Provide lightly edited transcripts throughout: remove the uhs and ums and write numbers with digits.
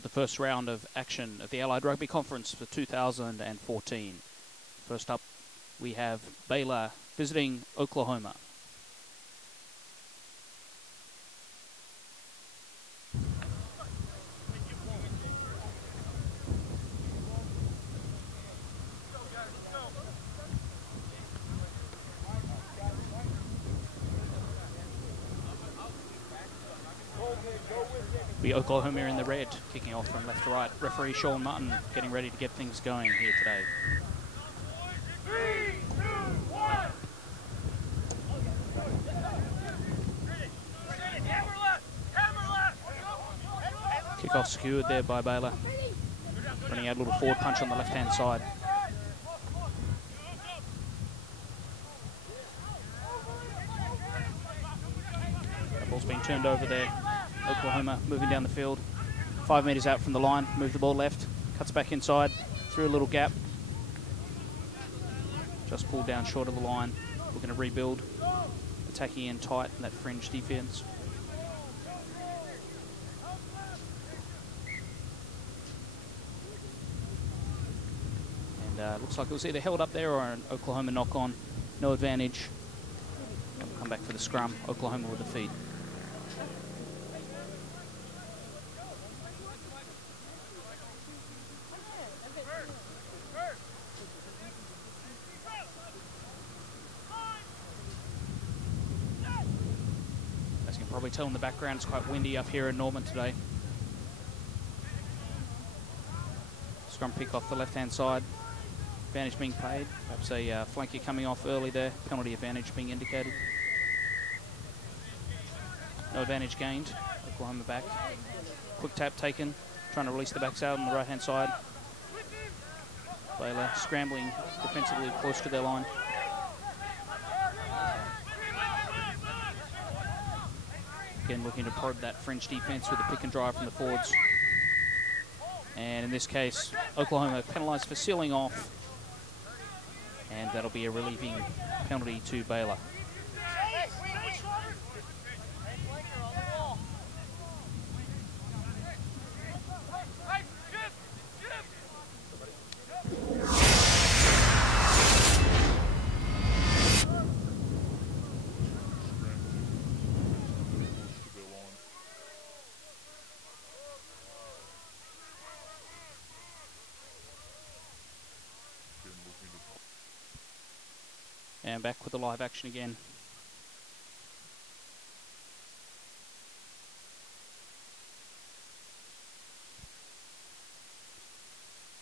to the first round of action of the Allied Rugby Conference for 2014. First up, we have Baylor visiting Oklahoma. The Oklahoma in the red, kicking off from left to right. Referee Sean Mutton getting ready to get things going here today. 3, 2, 1. Kickoff secured there by Baylor. Running out a little forward punch on the left-hand side. The ball's being turned over there. Oklahoma moving down the field. 5 metres out from the line. Move the ball left. Cuts back inside. Through a little gap. Just pulled down short of the line. Looking to rebuild. Attacking in tight in that fringe defence. And looks like it was either held up there or an Oklahoma knock-on. No advantage. And we'll come back for the scrum. Oklahoma with the feed. Probably tell in the background it's quite windy up here in Norman today. Scrum pick off the left-hand side. Advantage being paid. Perhaps a flanker coming off early there. Penalty advantage being indicated. No advantage gained. Oklahoma back. Quick tap taken. Trying to release the backs out on the right-hand side. Baylor scrambling defensively close to their line. Again, looking to prod that French defence with a pick and drive from the forwards. And in this case, Oklahoma penalised for sealing off. And that'll be a relieving penalty to Baylor. And back with the live action again.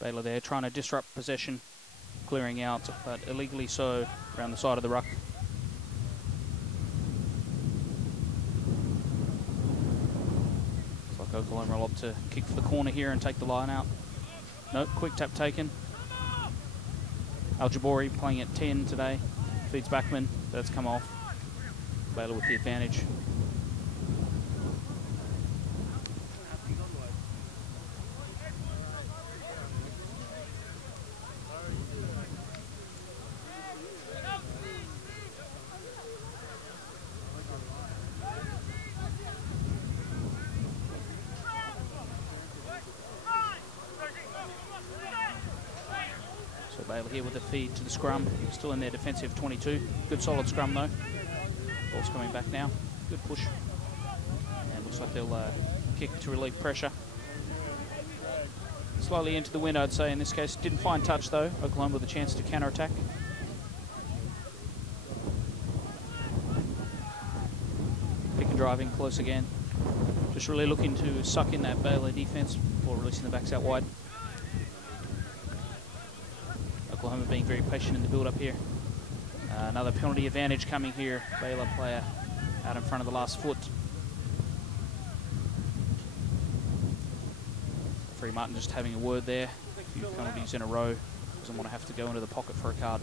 Baylor there trying to disrupt possession, clearing out, but illegally so around the side of the ruck. Looks like Oklahoma will opt to kick for the corner here and take the line out. No, quick tap taken. Al-Jabori playing at 10 today. Feeds Backman, that's come off. Baylor with the advantage. Baylor here with a feed to the scrum. Still in their defensive 22. Good solid scrum though. Ball's coming back now. Good push. And looks like they'll kick to relieve pressure. Slightly into the wind, I'd say, in this case. Didn't find touch though. Oklahoma with a chance to counter-attack. Pick and driving close again. Just really looking to suck in that Baylor defense before releasing the backs out wide. Oklahoma being very patient in the build-up here. Another penalty advantage coming here. Baylor player out in front of the last foot. Referee Martin just having a word there. A few penalties in a row. Doesn't want to have to go into the pocket for a card.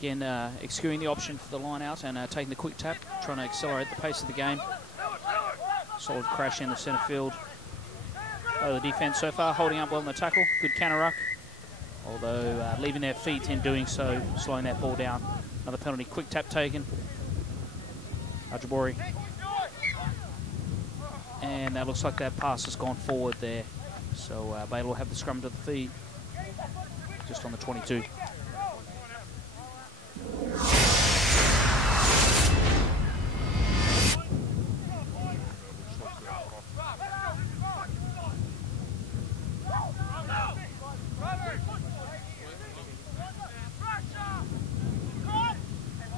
Again, executing the option for the line out and taking the quick tap, trying to accelerate the pace of the game. Solid crash in the centre field. The defence so far holding up well in the tackle. Good counter ruck. although leaving their feet in doing so, slowing that ball down. Another penalty, quick tap taken. Ajabori. And that looks like that pass has gone forward there. So Baylor will have the scrum to the feet, just on the 22.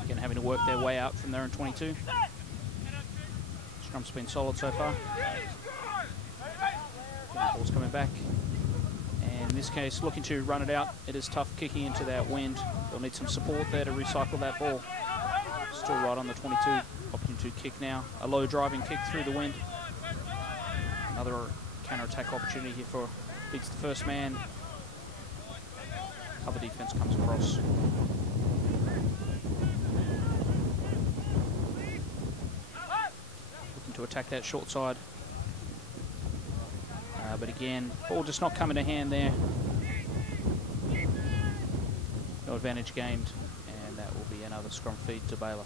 Again, having to work their way out from there in 22. Scrum's been solid so far. Ball's coming back. And in this case, looking to run it out. It is tough kicking into that wind. They'll need some support there to recycle that ball. Still right on the 22. Opting to kick now. A low driving kick through the wind. Another counter-attack opportunity here for beats the first man. Cover defense comes across. Looking to attack that short side. But again, ball just not coming to hand there. No advantage gained, and that will be another scrum feed to Baylor.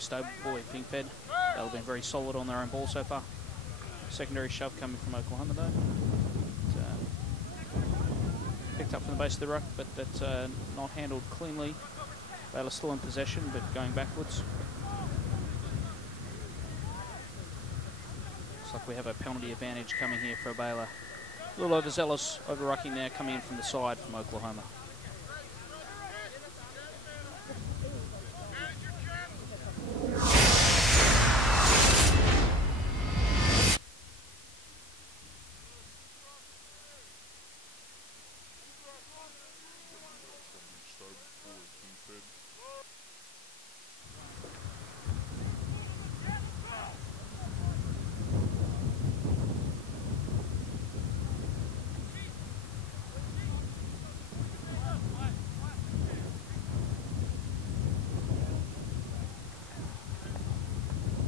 Stable boy being fed. They've been very solid on their own ball so far. Secondary shove coming from Oklahoma though. Picked up from the base of the ruck, but that's not handled cleanly. Baylor still in possession, but going backwards. Looks like we have a penalty advantage coming here for Baylor. A little overzealous, over-rucking there, coming in from the side from Oklahoma.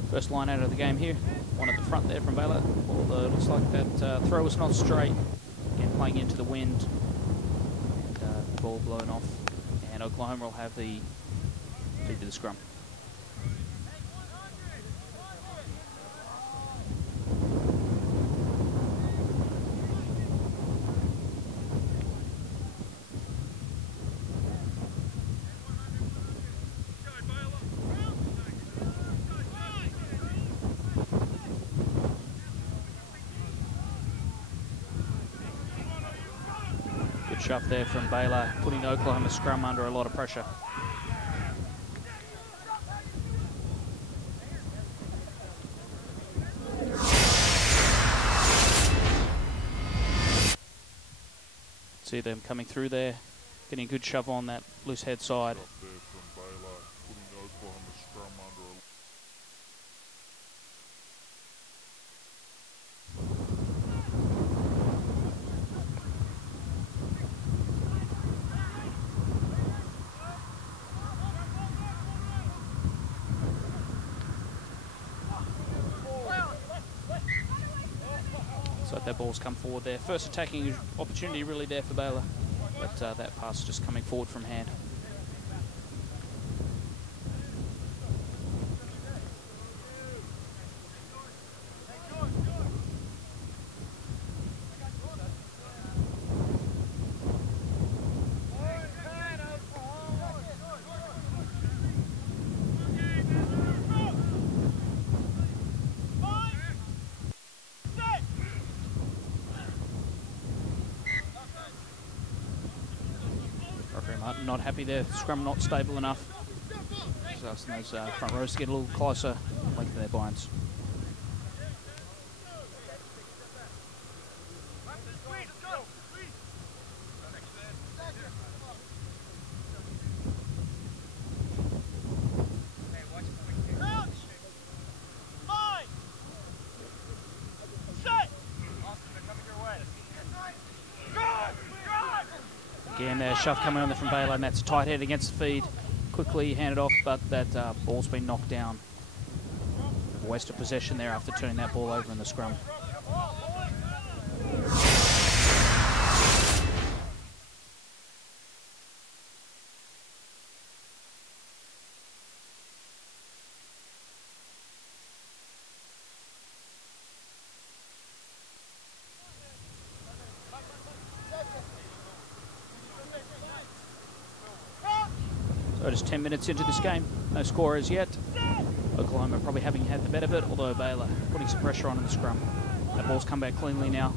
First line out of the game here. One at the front there from Baylor. Although it looks like that throw was not straight. Again, playing into the wind. And the ball blown off. And Oklahoma will have the feed to the scrum. Shove there from Baylor, putting Oklahoma scrum under a lot of pressure. See them coming through there, getting a good shove on that loose head side. That ball's come forward there. First attacking opportunity really there for Baylor, but that pass just coming forward from hand. Not happy there. Scrum not stable enough. Just asking those front rows to get a little closer, length of their binds. Again, there's shove coming on there from Baylor, and that's a tight head against the feed. Quickly handed off, but that ball's been knocked down. Wasted possession there after turning that ball over in the scrum. So just 10 minutes into this game, no score as yet. Oklahoma probably having had the better of it, although Baylor putting some pressure on in the scrum. That ball's come back cleanly now.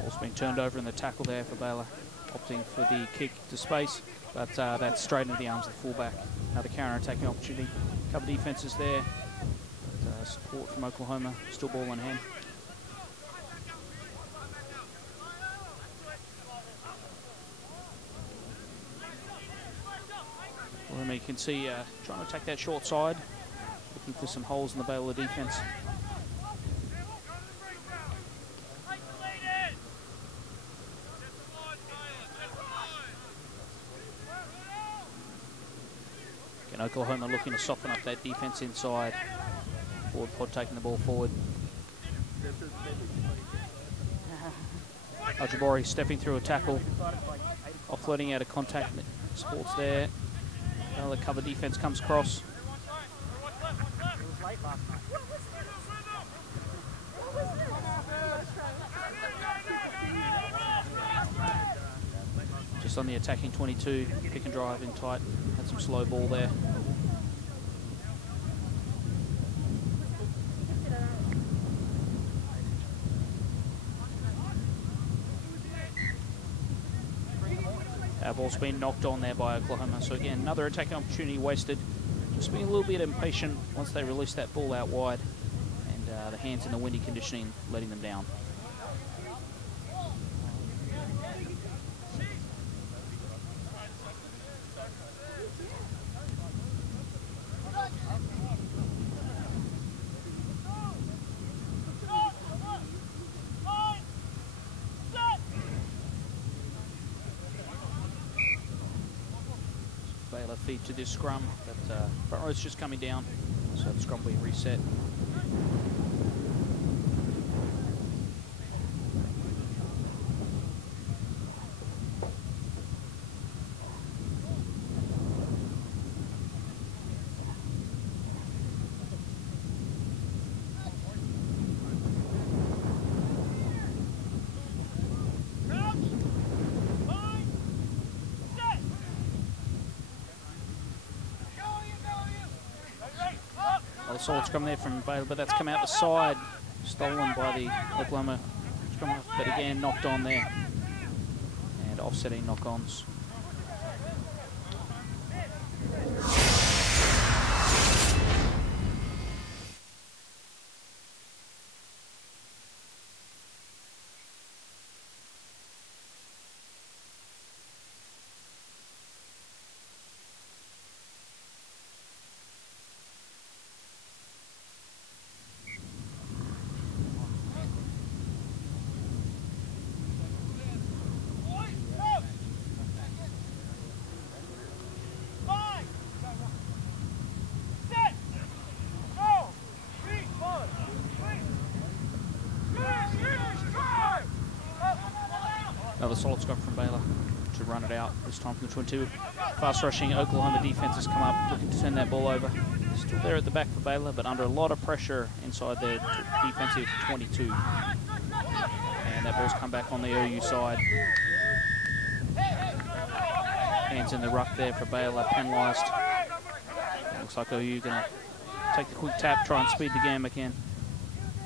Ball's been turned over in the tackle there for Baylor, opting for the kick to space, but that's straight into the arms of the fullback. Another counter-attacking opportunity. Cover defences there. Support from Oklahoma, still ball in hand. Well, you can see trying to attack that short side, looking for some holes in the Baylor defence. Again, Oklahoma looking to soften up that defence inside. Forward pod taking the ball forward. Ojibori stepping through a tackle, offloading out of contact. Sports there. Another cover defense comes across. Just on the attacking 22, pick and drive in tight. Had some slow ball there. Our ball's been knocked on there by Oklahoma. So again, another attacking opportunity wasted. Just being a little bit impatient once they release that ball out wide, and the hands in the windy conditioning letting them down. Baylor feed to this scrum, but front row's just coming down, so the scrum will be reset. Solid scrum there from Baylor, but that's come out the side, stolen by the Oklahoma scrum half, but again knocked on there, and offsetting knock-ons. Another solid scrum from Baylor to run it out, this time from the 22. Fast rushing Oklahoma defense has come up, looking to turn that ball over. Still there at the back for Baylor, but under a lot of pressure inside their defensive 22. And that ball's come back on the OU side. Hands in the ruck there for Baylor, penalised. Looks like OU going to take the quick tap, try and speed the game again.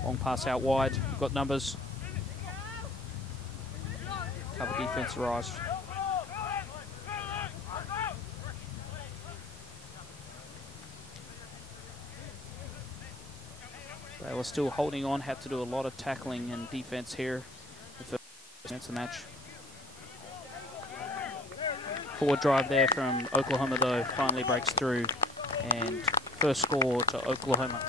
Long pass out wide, got numbers. Cover defense arrives. They were still holding on, had to do a lot of tackling and defense here. The first minutes of the match. Forward drive there from Oklahoma, though, finally breaks through. And first score to Oklahoma.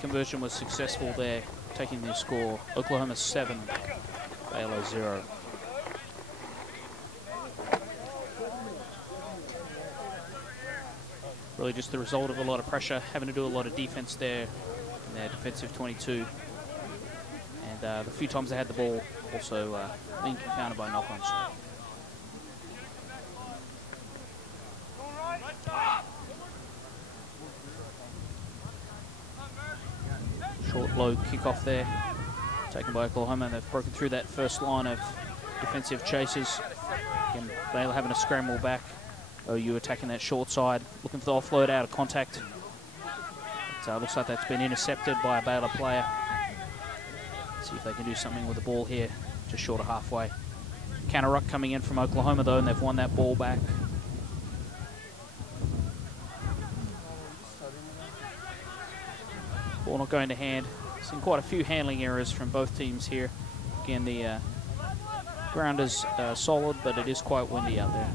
Conversion was successful there, taking the score. Oklahoma 7, Baylor 0. Really just the result of a lot of pressure, having to do a lot of defense there in their defensive 22. And the few times they had the ball, also being confounded by knock-ons. Short, low kickoff there, taken by Oklahoma. They've broken through that first line of defensive chasers. Again, Baylor having a scramble back. OU attacking that short side, looking for the offload out of contact. It looks like that's been intercepted by a Baylor player. See if they can do something with the ball here, just short of halfway. Counter ruck coming in from Oklahoma, though, and they've won that ball back. Ball not going to hand. Seen quite a few handling errors from both teams here. Again, the ground is solid, but it is quite windy out there.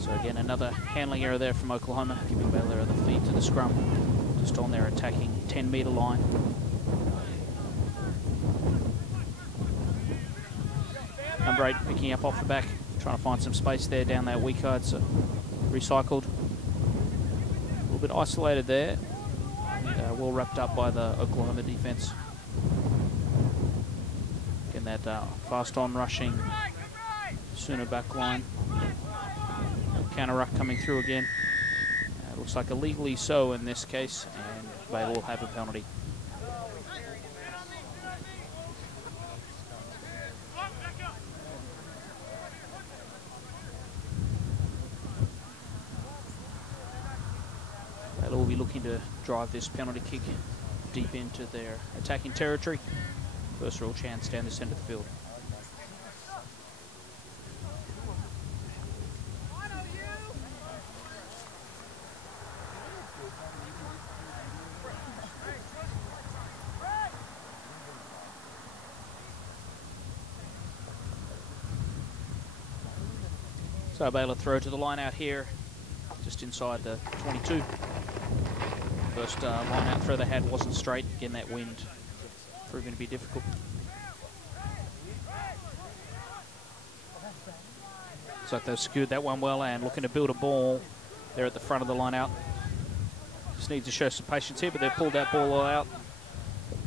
So again, another handling error there from Oklahoma, giving Baylor the feed to the scrum, just on their attacking 10-meter line. Number 8 picking up off the back, trying to find some space there down that weak side, so recycled. A little bit isolated there, and well wrapped up by the Oklahoma defense. Again, that fast on rushing Sooner back line. Counter ruck coming through again. Looks like illegally so in this case, and Baylor will have a penalty. Baylor will be looking to drive this penalty kick deep into their attacking territory. First real chance down the centre of the field. So Baylor throw to the line out here, just inside the 22. First line out throw they had wasn't straight. Again, that wind proving to be difficult. Looks like they've secured that one well and looking to build a ball there at the front of the line out. Just needs to show some patience here, but they've pulled that ball out.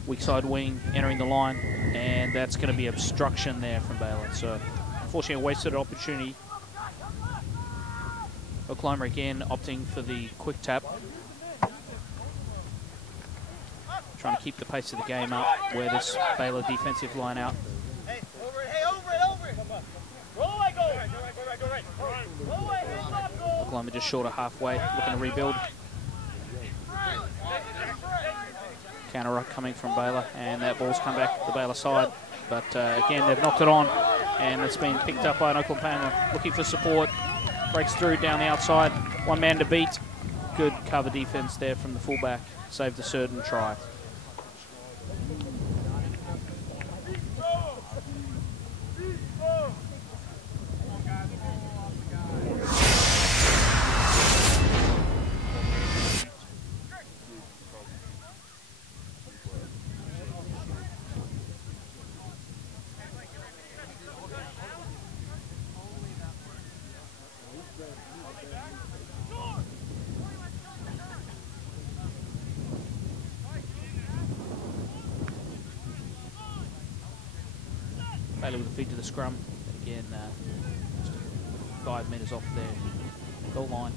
Weak side wing entering the line, and that's going to be obstruction there from Baylor. So unfortunately a wasted opportunity. Oklahoma again opting for the quick tap. Trying to keep the pace of the game up where this Baylor defensive line out. Hey, over it, hey, over it, over it. Roll away, go right, go right, go right, go right. Roll away, go. Oklahoma just short of halfway, looking to rebuild. Counter ruck coming from Baylor, and that ball's come back to the Baylor side. But again, they've knocked it on, and it's been picked up by an Oklahoma looking for support. Breaks through down the outside, one man to beat, good cover defense there from the fullback. Saved a certain try. Baylor with a feed to the scrum. Again, just 5 metres off their goal line.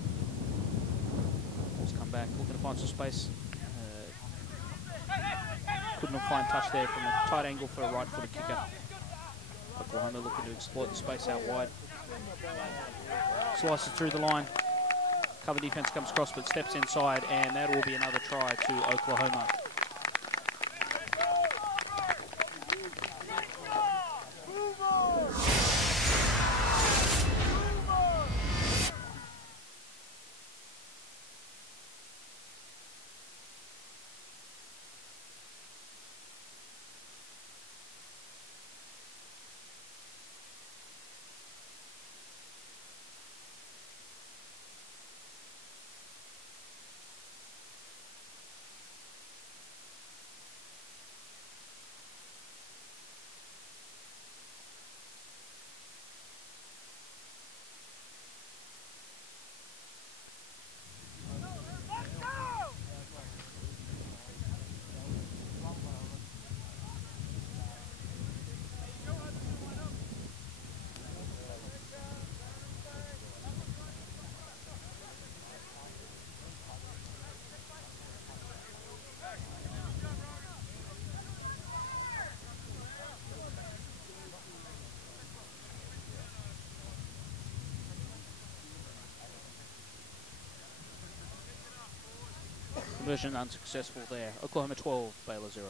Ball's come back, looking to find some space. Couldn't find touch there from a tight angle for a right-footed kicker. Oklahoma looking to exploit the space out wide. Slices through the line. Cover defence comes across but steps inside, and that will be another try to Oklahoma. Conversion unsuccessful there. Oklahoma 12, Baylor 0.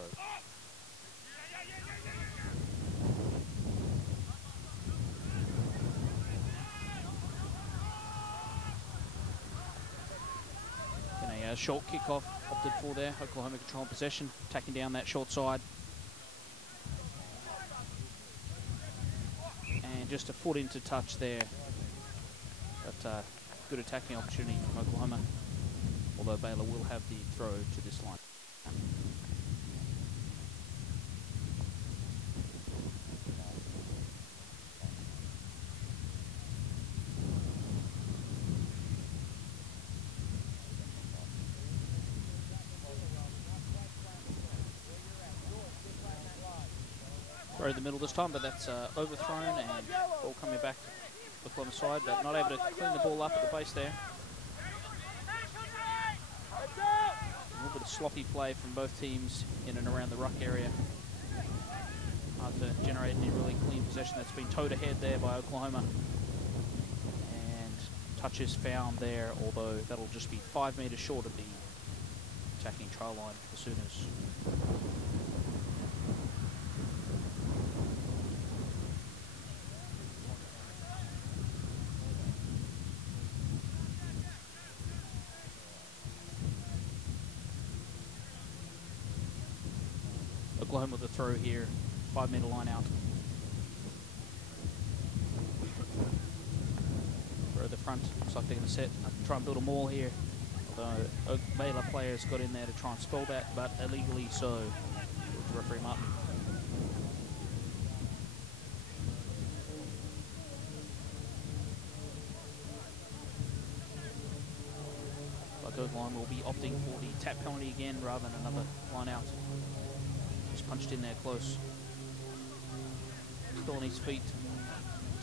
And a short kickoff opted for there. Oklahoma controlling possession, attacking down that short side. And just a foot into touch there. But good attacking opportunity from Oklahoma. Although Baylor will have the throw to this line. Throw in the middle this time, but that's overthrown and ball coming back Oklahoma side, but not able to clean the ball up at the base there. A little bit of sloppy play from both teams in and around the ruck area. Hard to generate any really clean possession. That's been towed ahead there by Oklahoma. And touches found there, although that'll just be 5 metres short of the attacking try line for the Sooners. Oklahoma with the throw here, 5 metre line out. Throw at the front, looks like they're going to set, try and build a maul here. Although Baylor players got in there to try and spell that, but illegally so. To referee Martin. Like Oklahoma will be opting for the tap penalty again rather than another line out. Punched in there close. Still on his feet.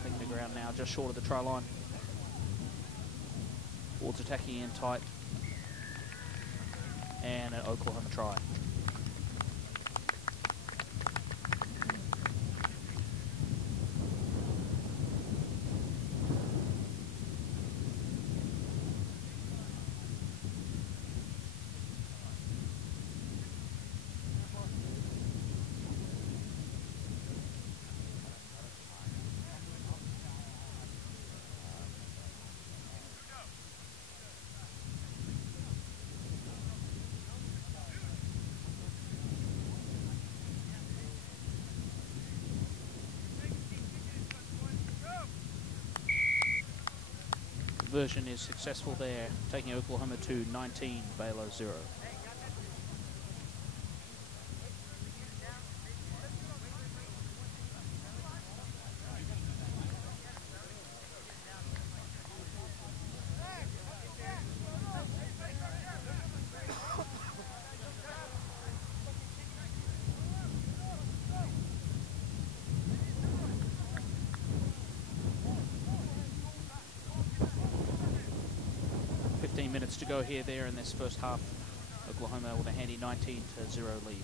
Taking the ground now, just short of the try line. Forwards attacking in tight. And an Oklahoma try. version is successful there, taking Oklahoma to 19, Baylor 0. Minutes to go here there in this first half. Oklahoma with a handy 19-0 lead.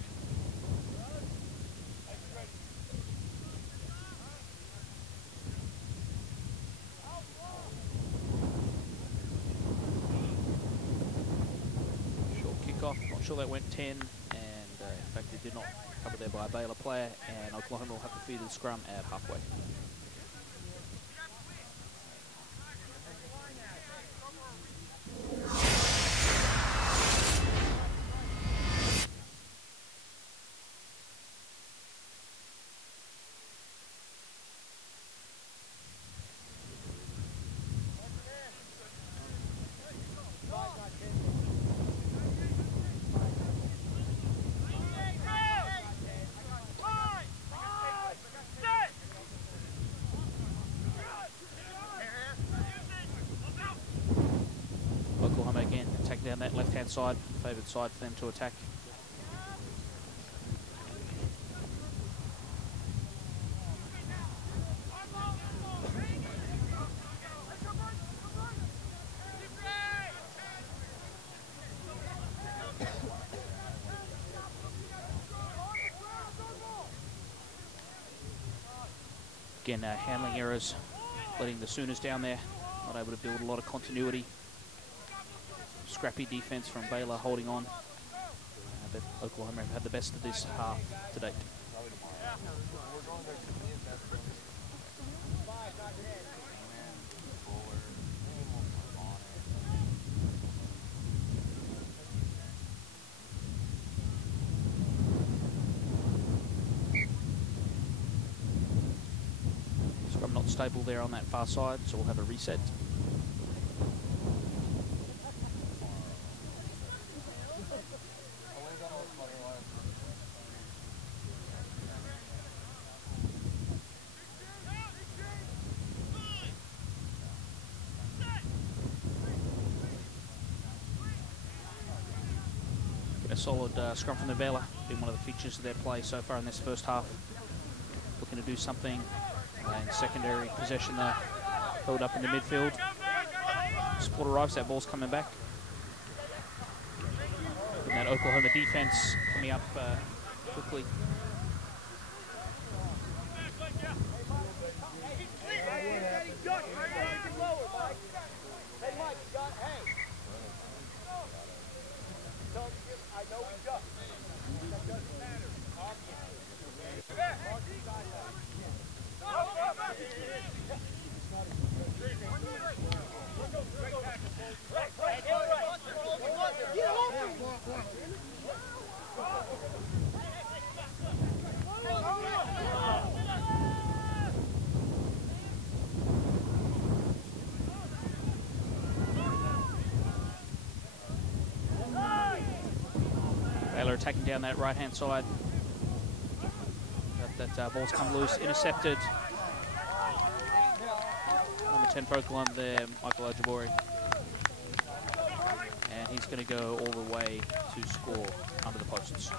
Short kickoff, not sure that went 10, and in fact it did not cover there by a Baylor player, and Oklahoma will have to feed the scrum at halfway. Oklahoma again attacking down that left-hand side, favoured side for them to attack. Again, handling errors, letting the Sooners down there, not able to build a lot of continuity. Scrappy defense from Baylor holding on, but Oklahoma have had the best of this half to date. Scrum not stable there on that far side, so we'll have a reset. A solid scrum from the Baylor, been one of the features of their play so far in this first half. Looking to do something in secondary possession there, held up in the midfield. Support arrives, that ball's coming back. And that Oklahoma defense coming up quickly. Baylor attacking down that right-hand side. That ball's come loose, intercepted. Number 10 for Oklahoma there, Michael Ojibori. And he's going to go all the way to score under the posts.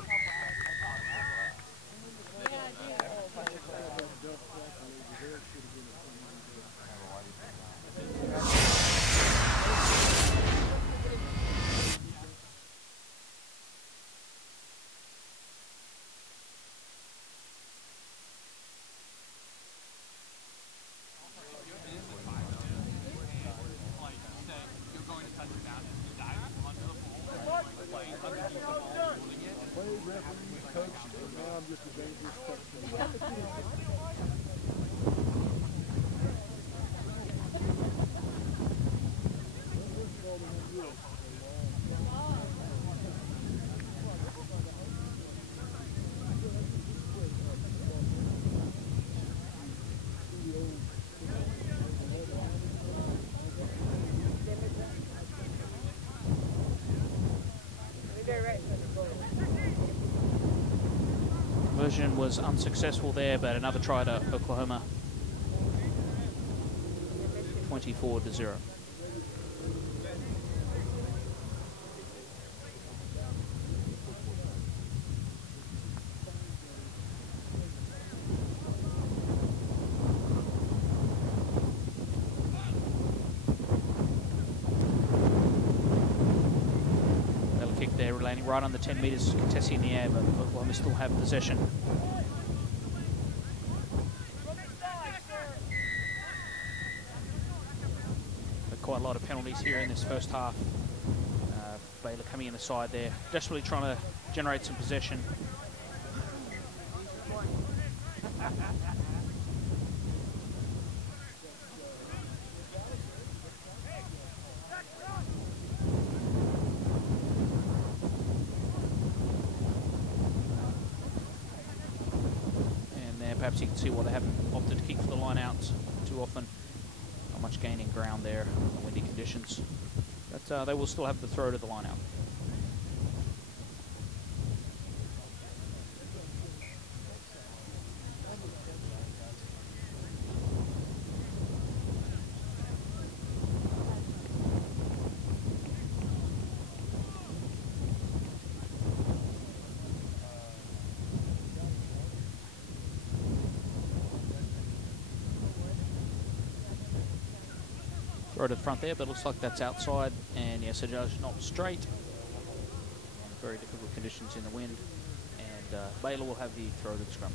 conversion was unsuccessful there, but another try to Oklahoma. 24-0. They'll kick there, landing right on the 10 metres, contesting in the air, but Oklahoma still have possession. Quite a lot of penalties here in this first half. Baylor coming in the side there, desperately trying to generate some possession. And there, perhaps you can see why they haven't opted to kick for the line out too often. Not much gaining ground there in the windy conditions. But they will still have the throw to the line out. Throw to the front there, but it looks like that's outside. And yes, a judge not straight. Very difficult conditions in the wind. And Baylor will have the throw to the scrum.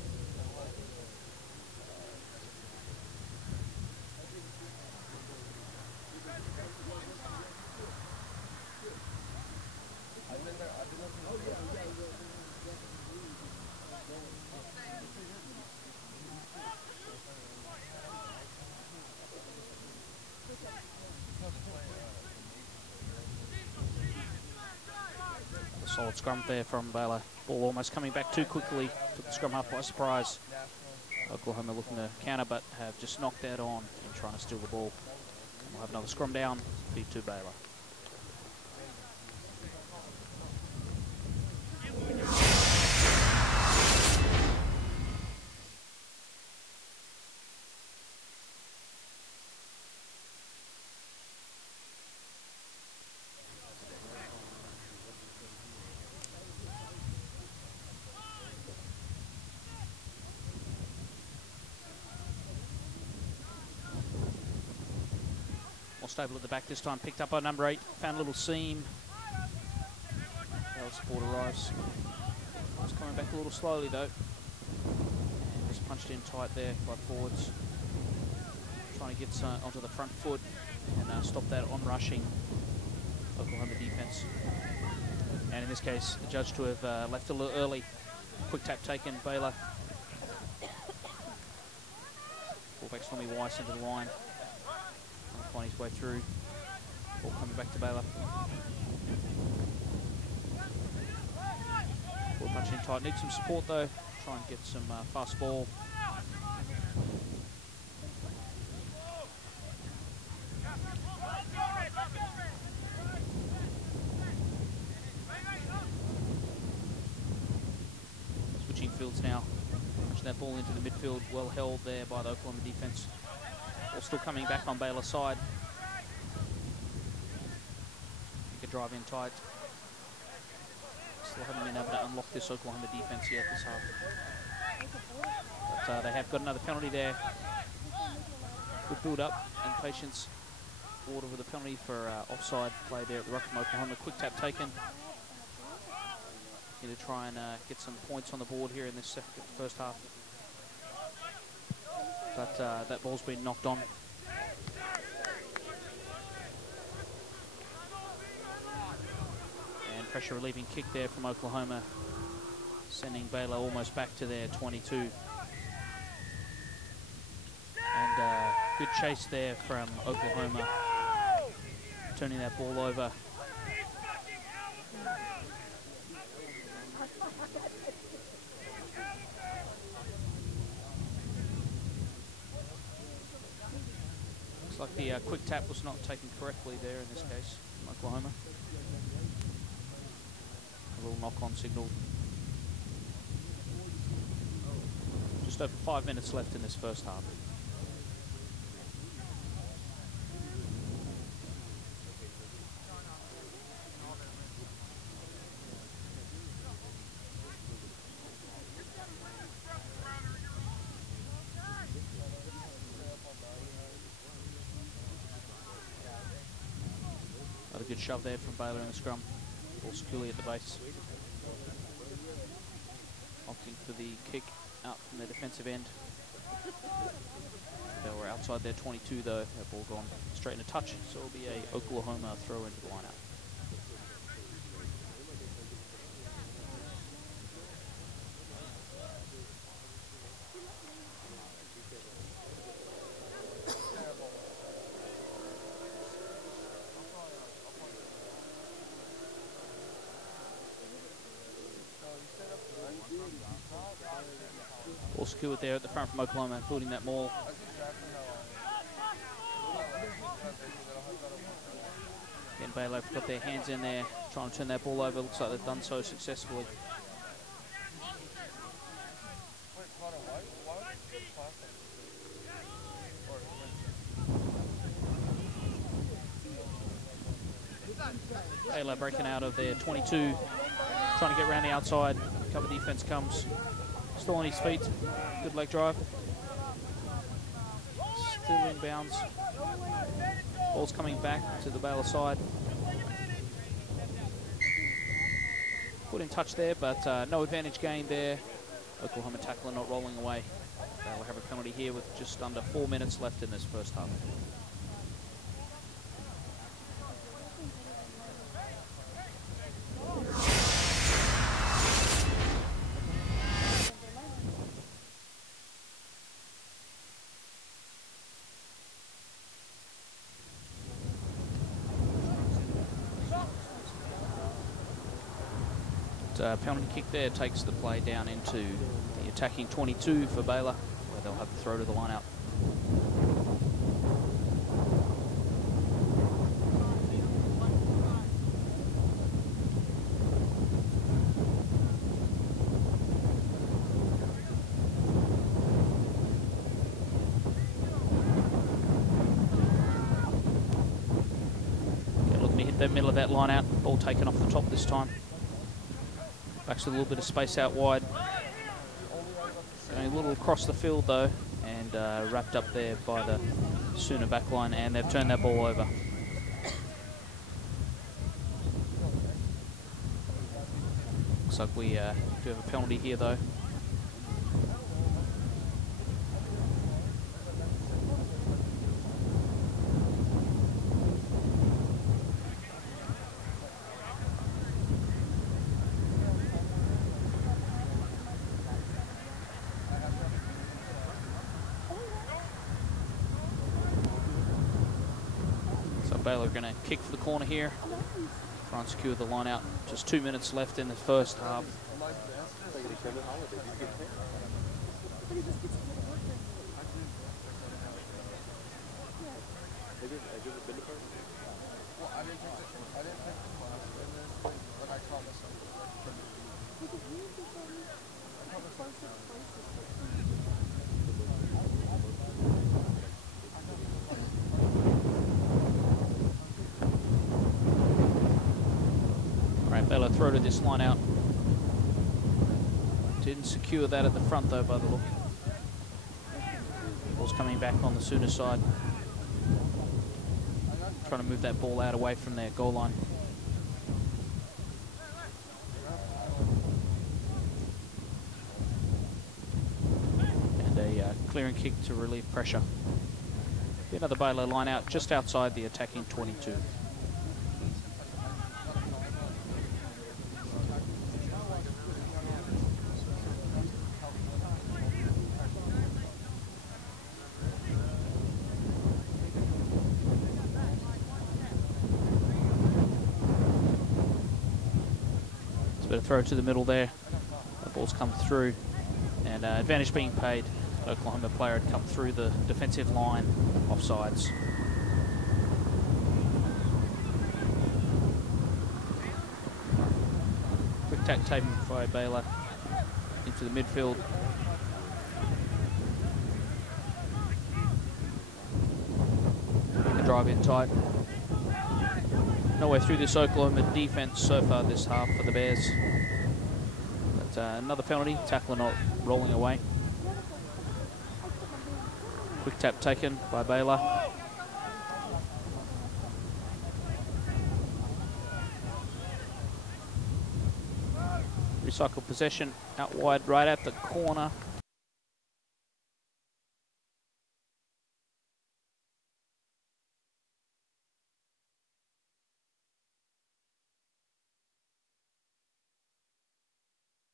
Solid scrum there from Baylor. Ball almost coming back too quickly. Took the scrum half by surprise. Oklahoma looking to counter, but have just knocked that on and trying to steal the ball. And we'll have another scrum down. Feed to Baylor. Stable at the back this time, picked up by number 8, found a little seam. Baylor support arrives. It's coming back a little slowly though. And just punched in tight there by the forwards. Trying to get onto the front foot and stop that on-rushing Oklahoma defense. And in this case, the judge to have left a little early. Quick tap taken, Baylor. Fullback Tommy Weiss into the line. Find his way through. Ball coming back to Baylor. Ball punch in tight. Needs some support though. Try and get some fast ball. Switching fields now. Pushing that ball into the midfield. Well held there by the Oklahoma defense. Still coming back on Baylor's side. You could drive in tight. Still haven't been able to unlock this Oklahoma defense yet this half. But they have got another penalty there. Good build up and patience. Order with a penalty for offside play there at the ruck from Oklahoma. Quick tap taken. Here to try and get some points on the board here in this first half. But that ball's been knocked on. And pressure relieving kick there from Oklahoma, sending Baylor almost back to their 22. And good chase there from Oklahoma, turning that ball over. Looks like the quick tap was not taken correctly there in this case from Oklahoma. A little knock-on signal. Just over 5 minutes left in this first half. Got a good shove there from Baylor in the scrum. Ball securely at the base. Opting for the kick out from the defensive end. They were outside their 22 though. That ball gone straight into touch, so it'll be a Oklahoma throw into the lineup. Ball secured there at the front from Oklahoma, building that maul. Again, Baylor have got their hands in there, trying to turn that ball over. Looks like they've done so successfully. Baylor breaking out of their 22, trying to get around the outside. Cover defense comes. Still on his feet. Good leg drive. Still inbounds. Ball's coming back to the Baylor side. Put in touch there, but no advantage gained there. Oklahoma tackler not rolling away. They'll have a penalty here with just under 4 minutes left in this first half. Penalty kick there takes the play down into the attacking 22 for Baylor, where they'll have the throw to the line out. Okay, looking to hit the middle of that line out. Ball taken off the top this time. Backs with a little bit of space out wide. Going a little across the field though, and wrapped up there by the Sooner back line, and they've turned that ball over. Looks like we do have a penalty here though. Baylor going to kick for the corner here. Try and secure the line out. Just 2 minutes left in the first half. Baylor throw to this line out. Didn't secure that at the front though by the look. Ball's coming back on the Sooner side. Trying to move that ball out away from their goal line. And a clearing kick to relieve pressure. Another Baylor line out just outside the attacking 22. Bit of throw to the middle there. The ball's come through, and advantage being paid. Oklahoma player had come through the defensive line, offsides. Quick tack taken by Baylor into the midfield. drive in tight. Nowhere through this Oklahoma defense so far this half for the Bears. But another penalty, tackler not rolling away. Quick tap taken by Baylor. Recycle possession out wide right at the corner.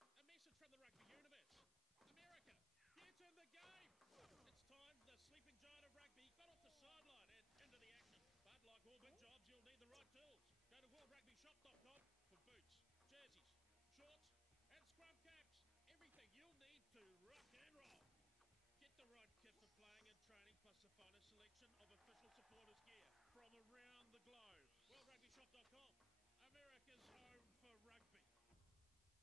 A message from the rugby universe. America, get in the game. It's time the sleeping giant of rugby got off the sideline and into the action. But like all big jobs, you'll need the right tools. Go to worldrugbyshop.com for boots, jerseys, shorts, and scrum caps. Everything you'll need to rock and roll. Get the right kit for playing and training, plus the finest selection of official supporters gear from around the globe. Worldrugbyshop.com, America's home for rugby. A message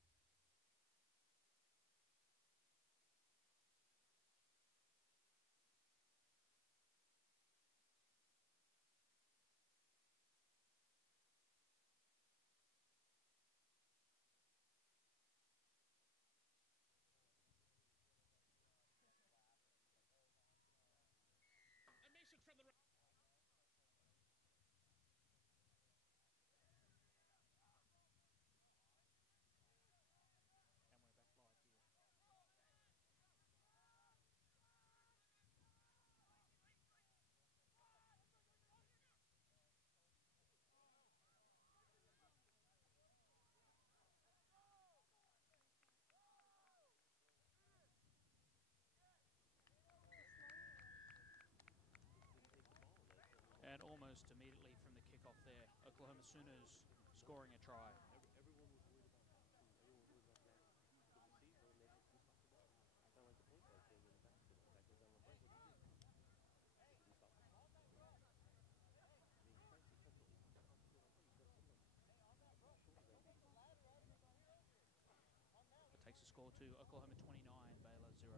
from the And almost immediately from the kickoff there, Oklahoma Sooners scoring a try. That takes the score to Oklahoma 29, Baylor 0.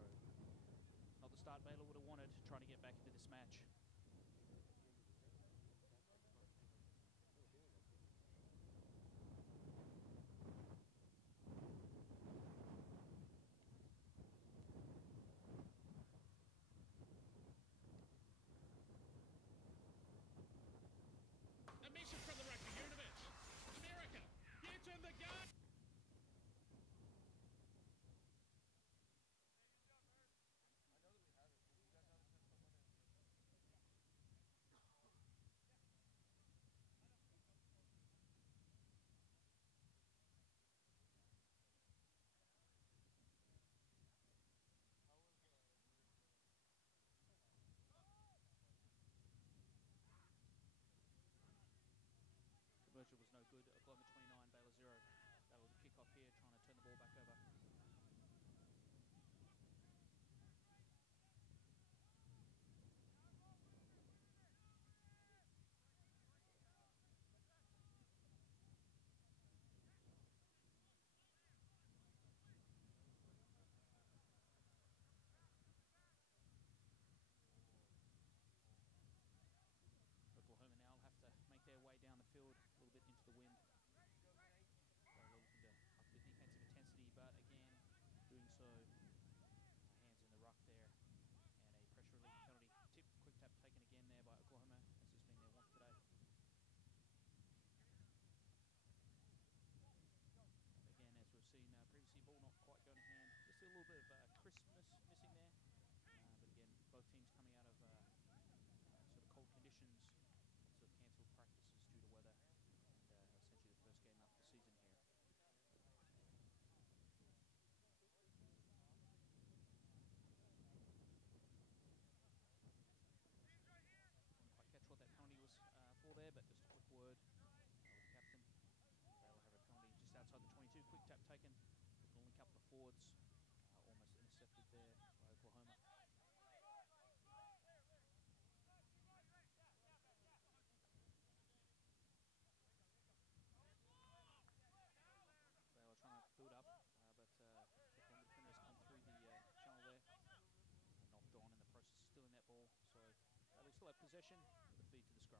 Not the start Baylor would have wanted, trying to get back into this match. A message from the rugby universe. America, get in the game. Conversion was no good. Oklahoma 29, Baylor 0. Battle of the kickoff here, trying to turn the ball back over. Oklahoma now will have to make their way down the field a little bit into the wind. Baylor looking to up the defensive intensity, but again, doing so, hands in the ruck there. And a pressure relief penalty tip, quick tap taken again there by Oklahoma, as has been their want today. Again, as we've seen previously, ball not quite going to hand. Just a little bit of crispness missing there. But again, both teams coming out of sort of cold conditions, lots of cancelled practices due to weather, and essentially the first game up the season here. Couldn't quite catch what that penalty was for there, but just a quick word with the captain. They'll have a penalty just outside the 22. Quick tap taken, looking to link up the forwards. Almost intercepted there by Oklahoma. Baylor trying to build up, but Oklahoma defenders come through the channel there. Knocked on in the process, still in that ball. So Baylor still have possession with a feed to the scrum.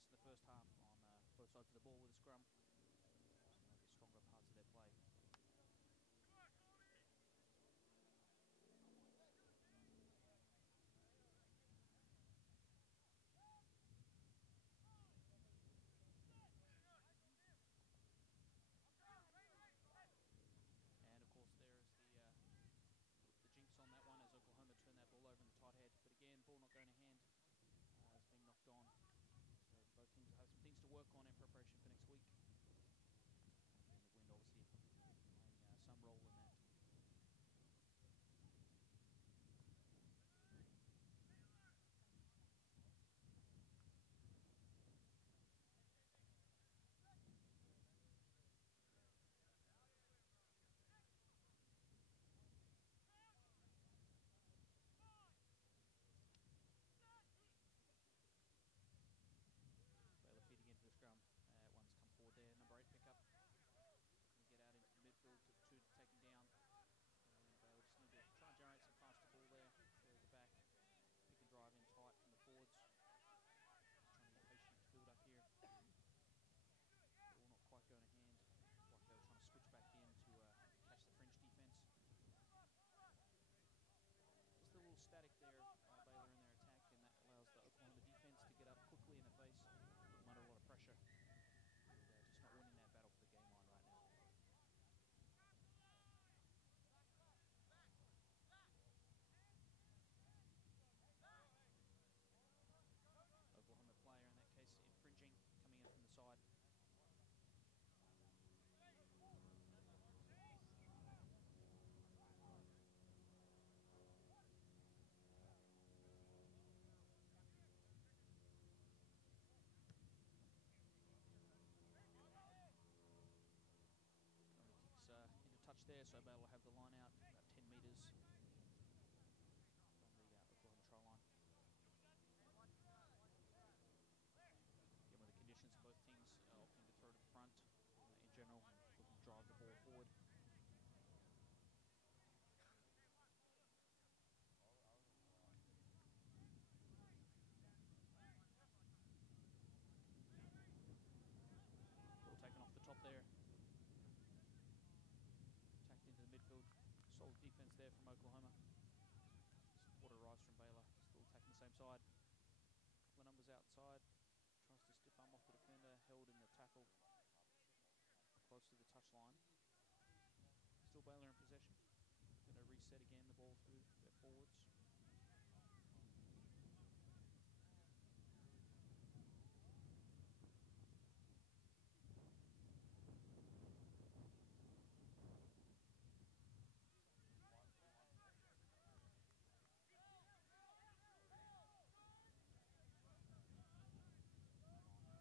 success in the first half on both sides of the ball with the scrum. It's one of the stronger parts of their play. And of course there is the jinx on that one as Oklahoma turn that ball over in the tight head. But again, ball not going to hand, has been knocked on. So both teams have some things to work on in preparation for next week. And the wind obviously playing some role in that. Baylor feeding into the scrum. One's come forward there, number 8 pickup. Going to get out into the midfield to the 2 to take him down. And Baylor just need to try and generate some faster ball there. There's the back. Pick and drive in tight from the forwards. Just trying to be patient to build up here. Ball not quite going to hand. Like they were trying to switch back in to catch the French defence. Just a little static there, Baylor in their attack, and that allows the Oklahoma defence to get up quickly in the face, put them under a lot of pressure. And, just not winning that battle for the game line right now. Oklahoma player in that case infringing, coming in from the side. Into touch there, so Baylor will have the line out about 10 metres from the Oklahoma try line. Again, with the conditions, both teams are opting to throw to the front in general, and looking to drive the ball forward. Ball taken off the top there. Tacked into the midfield. Solid defence there from Oklahoma. Support arrives from Baylor. Still attacking the same side. A couple of numbers outside. Tries to stiff arm off the defender. Held in the tackle. Close to the touchline. Still Baylor in possession. Going to reset again the ball through their forwards.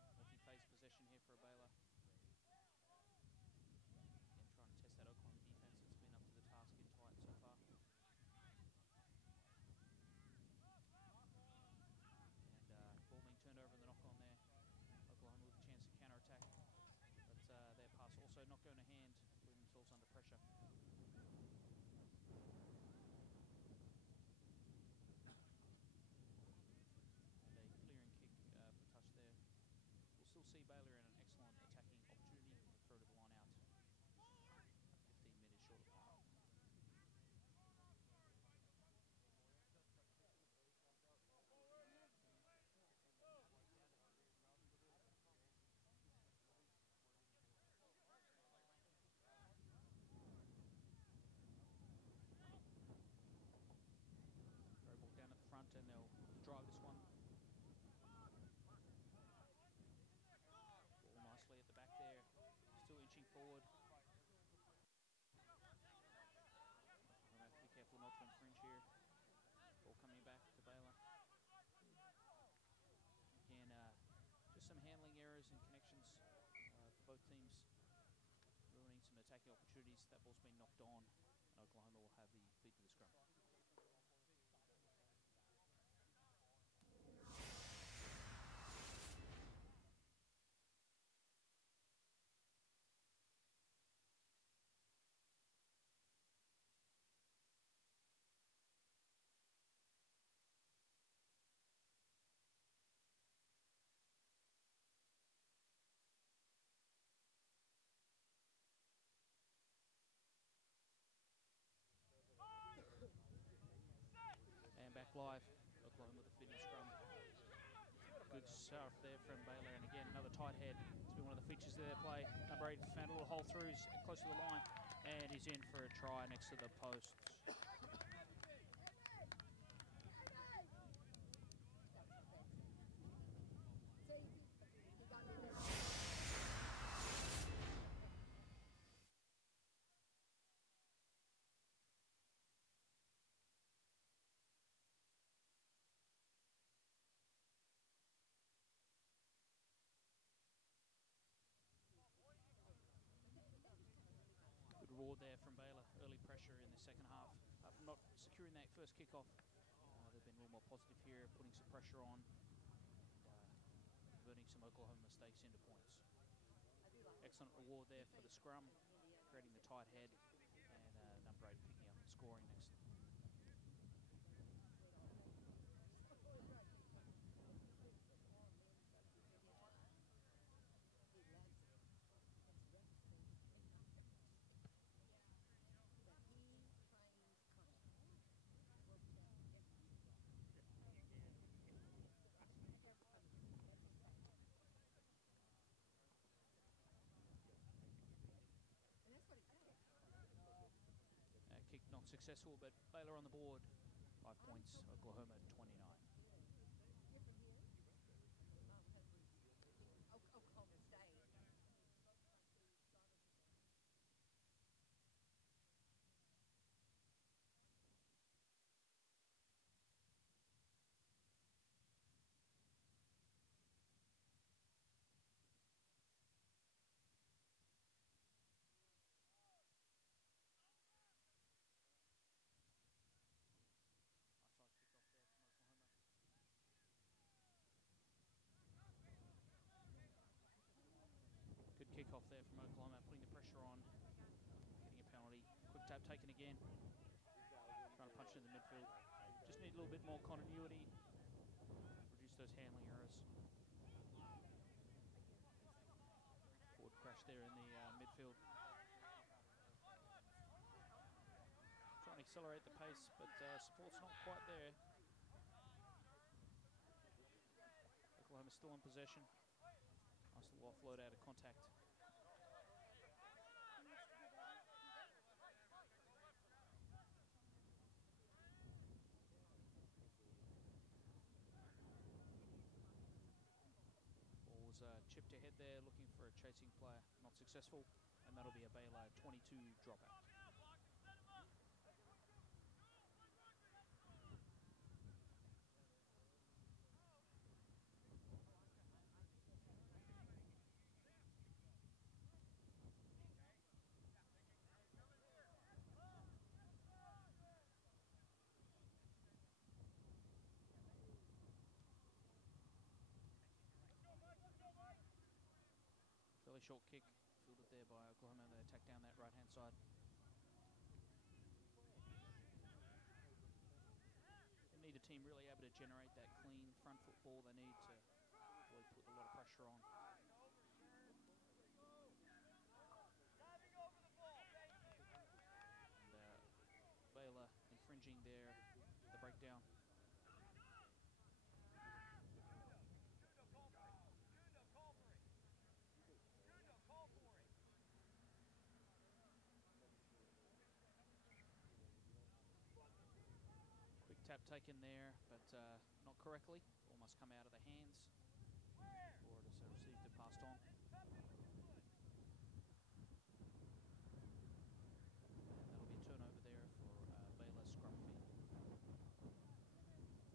Multi-phase possession here for Baylor. Again, trying to test that Oklahoma defense. It's been up to the task in tight so far. And ball being turned over in the knock-on there. Oklahoma with a chance to counter-attack. But their pass also not going to hand, putting themselves under pressure. And a clearing kick for touch there. We'll still see Baylor in an excellent attacking opportunity to throw to the line out. 15 minutes short of time. Throw ball down at the front and they'll drive this one. Ball nicely at the back there. Still inching forward. We're going to have to be careful not to infringe here. Ball coming back to Baylor. Again, just some handling errors and connections for both teams, ruining some attacking opportunities. That ball's been knocked on, and Oklahoma will have the feed to the scrum. stuff there from Baylor, and again, another tight head. It's been one of the features of their play. Number 8 found a little hole through, he's close to the line, and he's in for a try next to the posts. Good reward there from Baylor. Early pressure in the second half. After not securing that first kickoff, they've been a little more positive here, putting some pressure on, and converting some Oklahoma mistakes into points. Excellent reward there for the scrum, creating the tight head, and number 8 picking up and scoring next. Kick not successful, but Baylor on the board. 5 points, Oklahoma 29. Oklahoma State. Nice size kick off there from Oklahoma. Good kick off there from Oklahoma, putting the pressure on, getting a penalty. Quick tap taken again. Trying to punch in the midfield. Just need a little bit more continuity. Reduce those handling errors. Forward crash there in the midfield. Trying to accelerate the pace, but support's not quite there. Oklahoma still in possession. Nice little offload out of contact. Ball was chipped ahead there, looking for a chasing player. Not successful, and that'll be a Baylor 22 dropout. Fairly short kick, fielded there by Oklahoma. They attack down that right-hand side. They need a team really able to generate that clean front foot ball. They need to really put a lot of pressure on. And Baylor infringing there, the breakdown. Quick tap taken there, but not correctly. Ball must come out of the hands, or it is received and passed on. And that'll be a turnover there for Baylor scrum field. Not going to hand, putting themselves under pressure.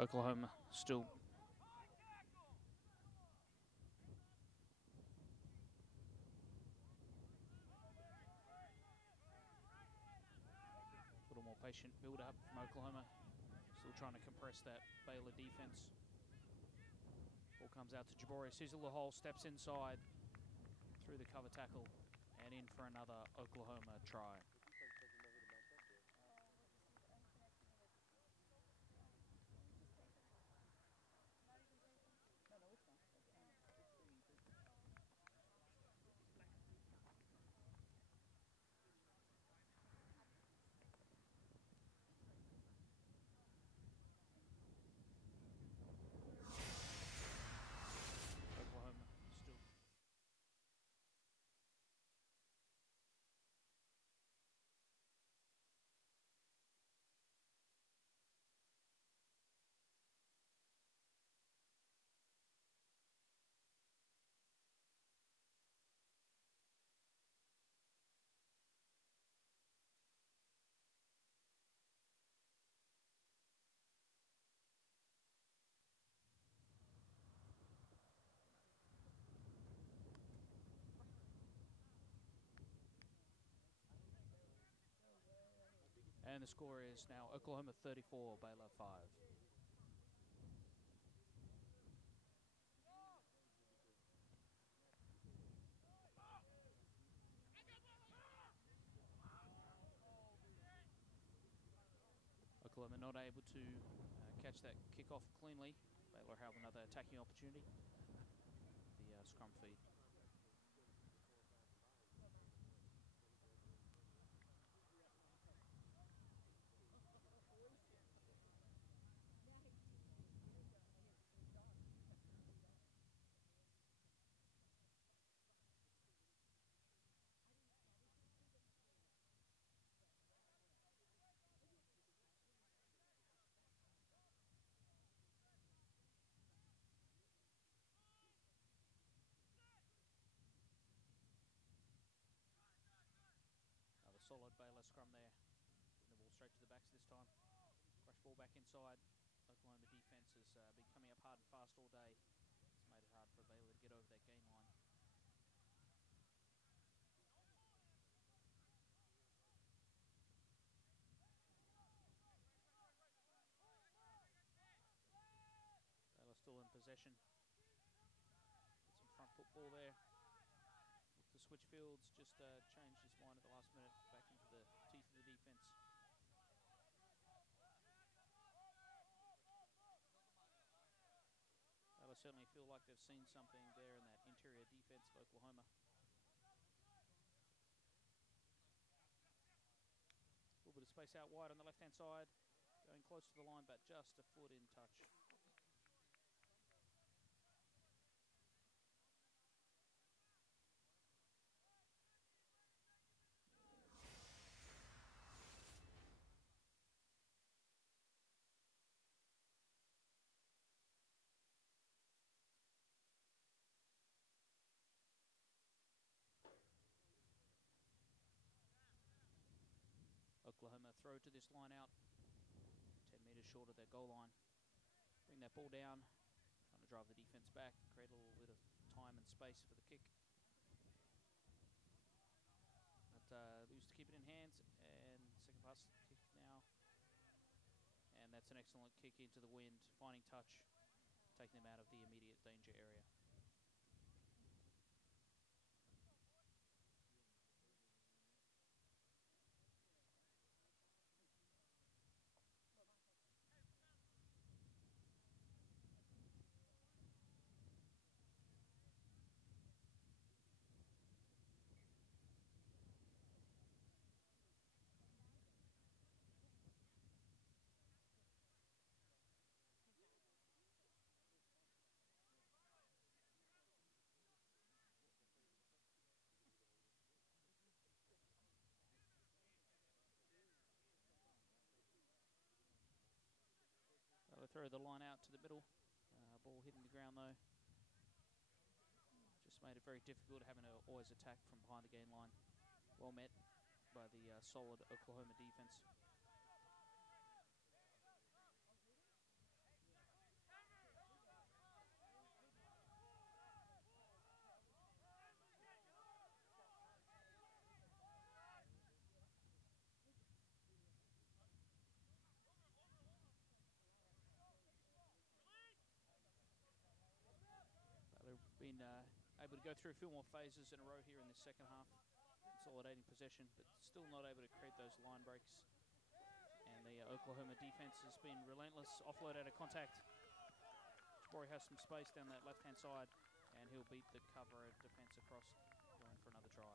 Oklahoma still a little more patient build up from Oklahoma. trying to compress that Baylor defense. Ball comes out to Jabori. Sees the hole, steps inside through the cover tackle and in for another Oklahoma try. Oklahoma still. And the score is now Oklahoma 34, Baylor 5. Oklahoma not able to catch that kickoff cleanly. Baylor have another attacking opportunity. The scrum feed. Another solid Baylor scrum there. Getting the ball straight to the backs this time. Crush ball back inside. Oklahoma defense has been coming up hard and fast all day. It's made it hard for Baylor to get over that gain line. Baylor still in possession. Get some front football there. Look to switch fields, just changed his mind at the last minute, back into the teeth of the defense. Baylor certainly feel like they've seen something there in that interior defense of Oklahoma. A little bit of space out wide on the left-hand side. Going close to the line, but just a foot in touch. Oklahoma throw to this line out. 10 metres short of their goal line. Bring that ball down. Trying to drive the defence back. Create a little bit of time and space for the kick. But used to keep it in hands. And second pass kick now. And that's an excellent kick into the wind. Finding touch. Taking them out of the immediate danger area. They'll throw the line out to the middle. Ball hitting the ground though. Just made it very difficult having to always attack from behind the gain line. Well met by the solid Oklahoma defense. go through a few more phases in a row here in this second half. Consolidating possession, but still not able to create those line breaks. And the Oklahoma defense has been relentless. Offload out of contact. Jabari has some space down that left-hand side, and he'll beat the cover of defense across, going for another try.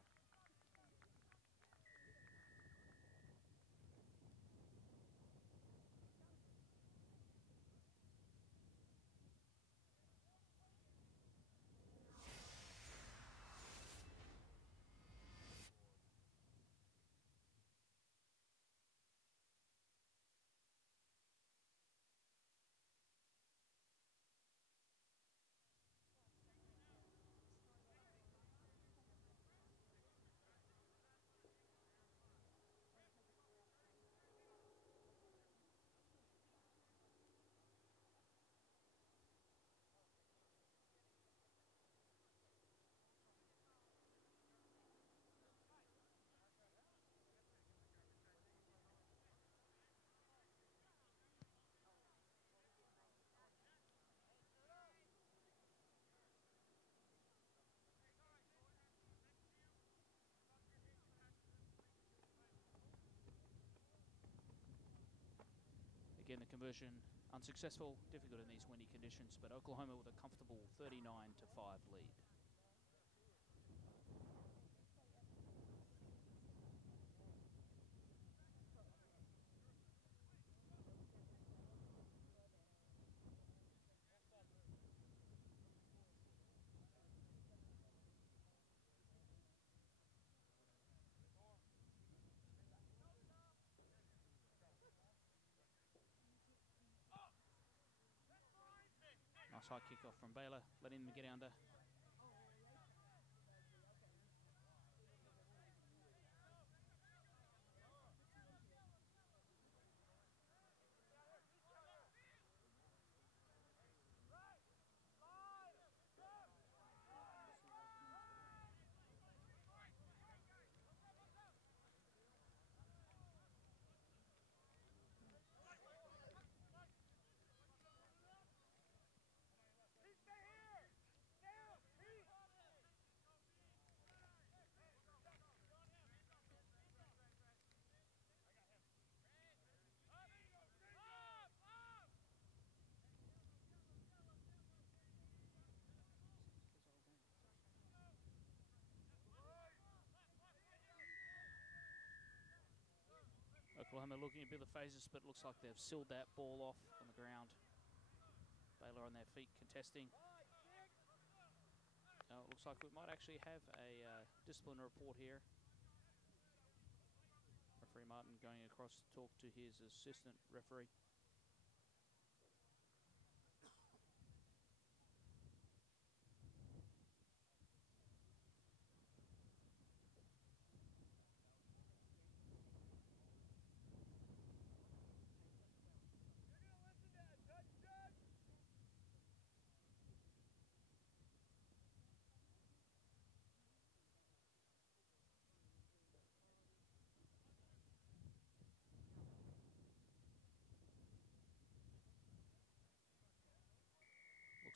Again, the conversion unsuccessful, difficult in these windy conditions, but Oklahoma with a comfortable 39-5 lead. Nice high kickoff from Baylor, letting them get under. Oklahoma looking at a bit of phases, but it looks like they've sealed that ball off on the ground. Baylor on their feet contesting. Now it looks like we might actually have a discipline report here. Referee Martin going across to talk to his assistant referee.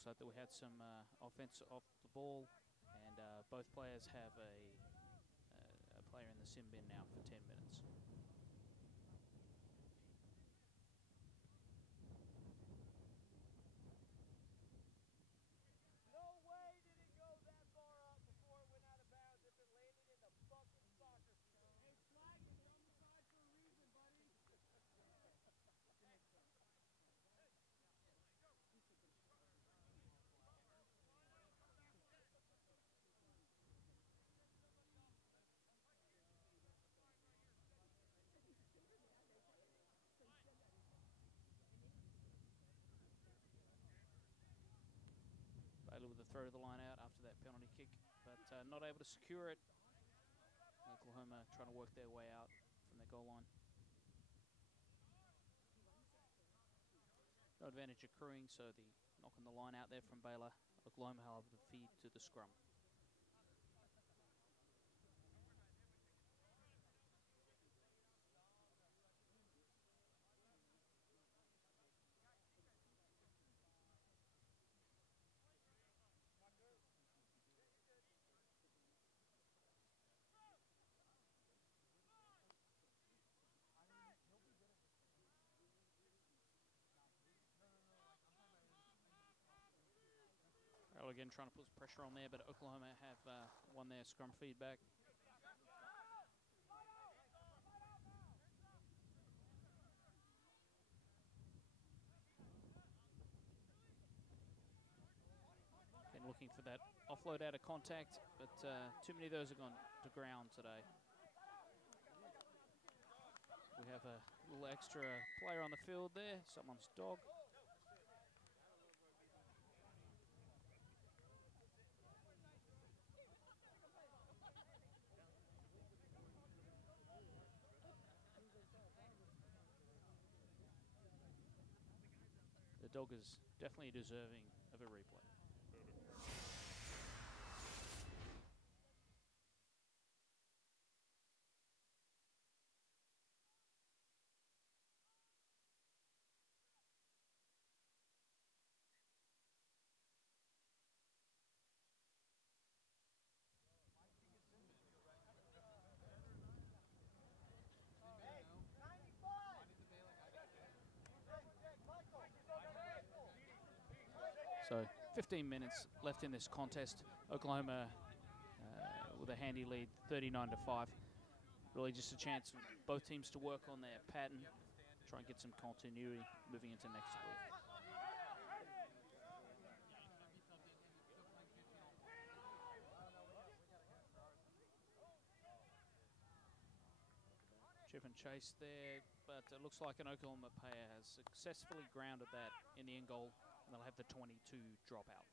Looks like that we had some offense off the ball, and both players have a player in the sim bin now for 10 minutes. No way did it go that far up before it went out of bounds if it landed in the fucking soccer field. Hey, flag is on the side for a reason, buddy. Baylor with the throw to the line out after that penalty kick, but not able to secure it. Oklahoma trying to work their way out from their goal line. No advantage accruing, so the knock on the line out there from Baylor. Oklahoma, however, the feed to the scrum. Baylor again trying to put some pressure on there, but Oklahoma have won their scrum feedback. Been looking for that offload out of contact, but too many of those have gone to ground today. We have a little extra player on the field there, someone's dog. The dog is definitely deserving of a replay. So 15 minutes left in this contest. Oklahoma with a handy lead, 39-5. Really just a chance for both teams to work on their pattern, try and get some continuity moving into next week. Chip and chase there, but it looks like an Oklahoma player has successfully grounded that in the end goal, and they'll have the 22 drop out.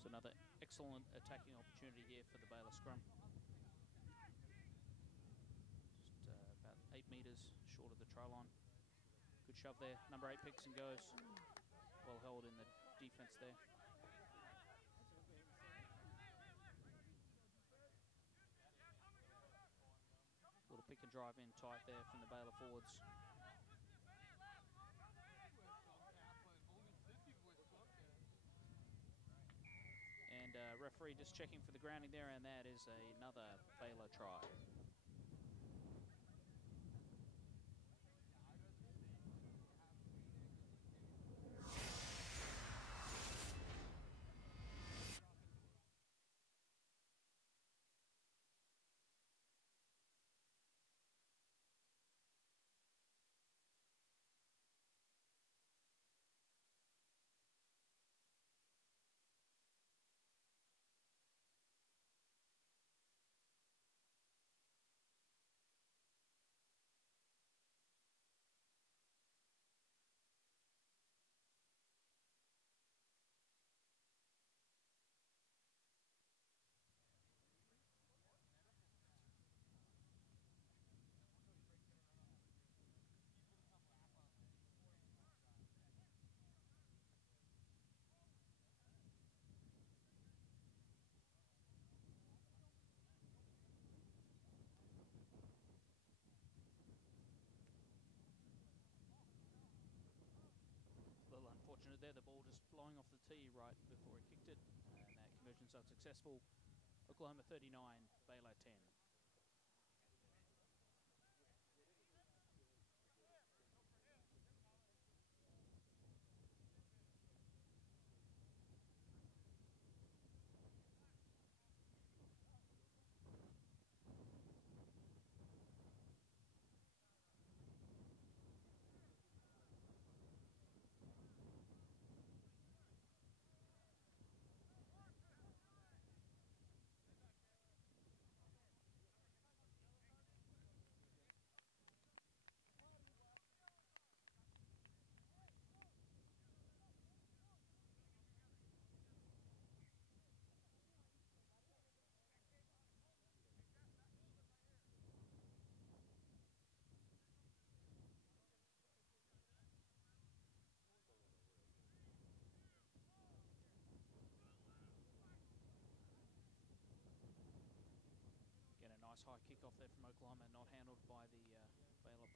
So another excellent attacking opportunity here for the Baylor scrum. Just about 8 metres short of the try line. Good shove there. Number 8 picks and goes. Well held in the defence there. Little pick and drive in tight there from the Baylor forwards. And referee just checking for the grounding there, and that is another Baylor try. A little unfortunate there, the ball just flying off the tee right before he kicked it, and that conversion's unsuccessful. Oklahoma 39, Baylor 10.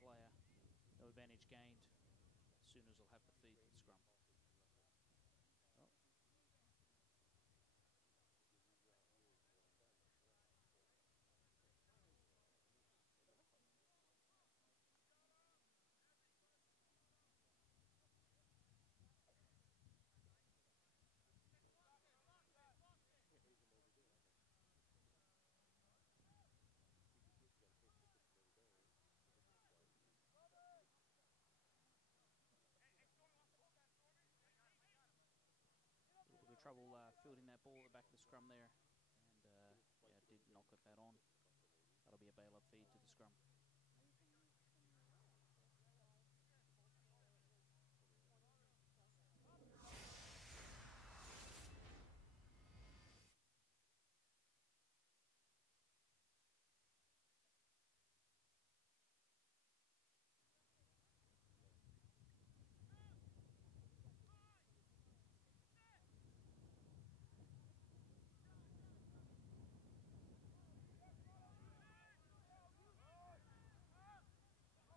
player. No advantage gained. Sooners will have the feed for the scrum. Oh. A little bit of trouble fielding that ball at the back of the scrum there, and yeah, did knock that on. That'll be a Baylor feed to the scrum.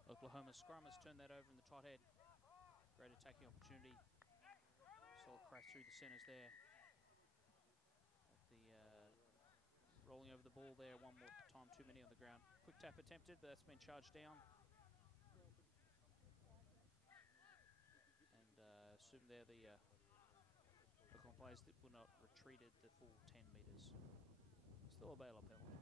Oklahoma scrum has turned that over in the tight head. Great attacking opportunity. Solid crash through the centres there. At the rolling over the ball there, one more time too many on the ground. Quick tap attempted, but that's been charged down. And assume there the Oklahoma players that will not retreated the full 10 metres. Still a Baylor penalty.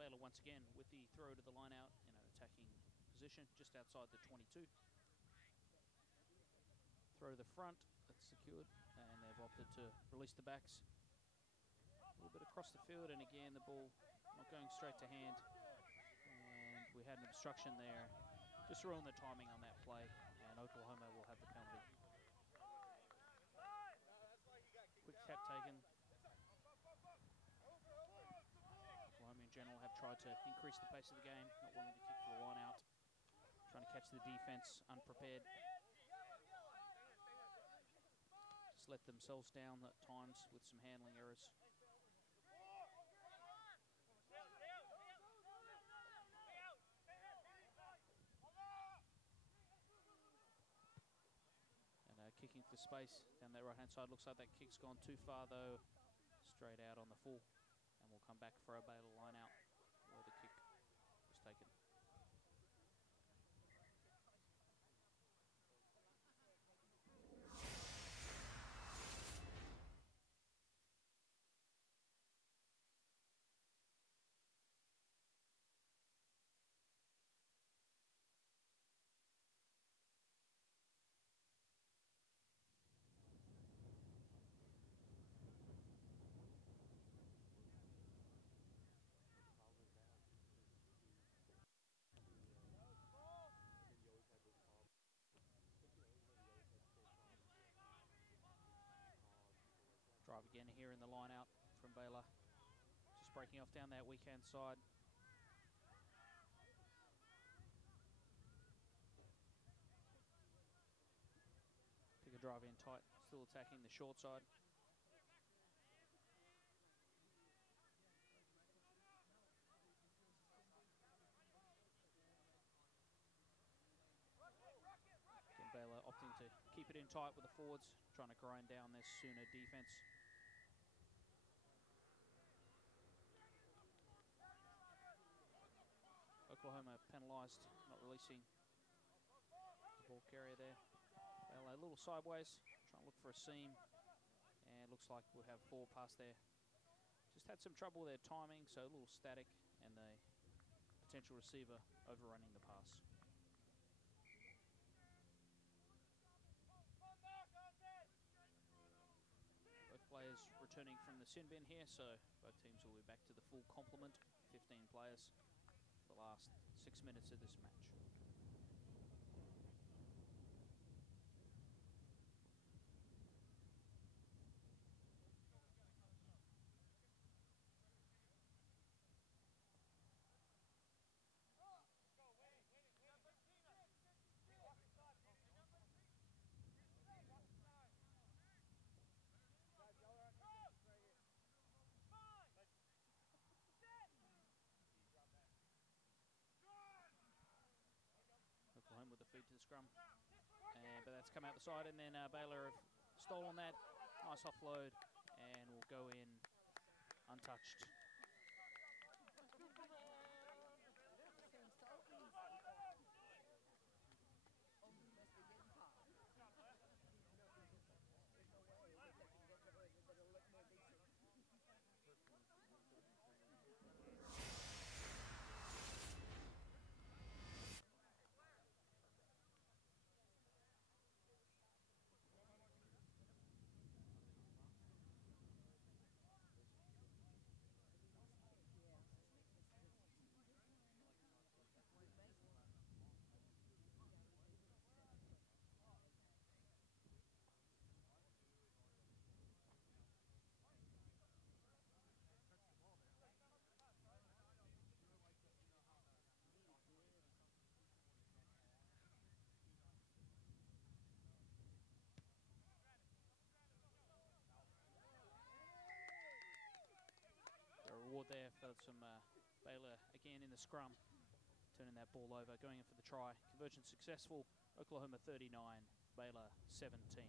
Baylor once again with the throw to the line out in an attacking position just outside the 22. Throw to the front, that's secured, and they've opted to release the backs. A little bit across the field, and again the ball not going straight to hand. And we had an obstruction there. Just ruined the timing on that play, and Oklahoma will have the penalty. Quick tap taken. Oklahoma in general have tried to increase the pace of the game, not wanting to kick for the line out, trying to catch the defense unprepared. Just let themselves down at times with some handling errors. And kicking for space down that right-hand side. Looks like that kick's gone too far though, straight out on the full. And we'll come back for a Baylor line out where the kick was taken. Drive again here in the line out from Baylor. Just breaking off down that weak-hand side. Pick a drive in tight, still attacking the short side. Again, Baylor opting to keep it in tight with the forwards, trying to grind down this Sooner defense. Oklahoma penalised, not releasing the ball carrier there. Baylor a little sideways, trying to look for a seam, and looks like we'll have 4 past there. Just had some trouble with their timing, so a little static, and the potential receiver overrunning the pass. Both players returning from the sin bin here, so both teams will be back to the full complement, 15 players. the last 6 minutes of this match. Oklahoma with the feed to the scrum, but that's come out the side, and then Baylor have stolen that. Nice offload, and will go in untouched. A reward there for some Baylor again in the scrum, turning that ball over, going in for the try. Conversion successful. Oklahoma 39, Baylor 17.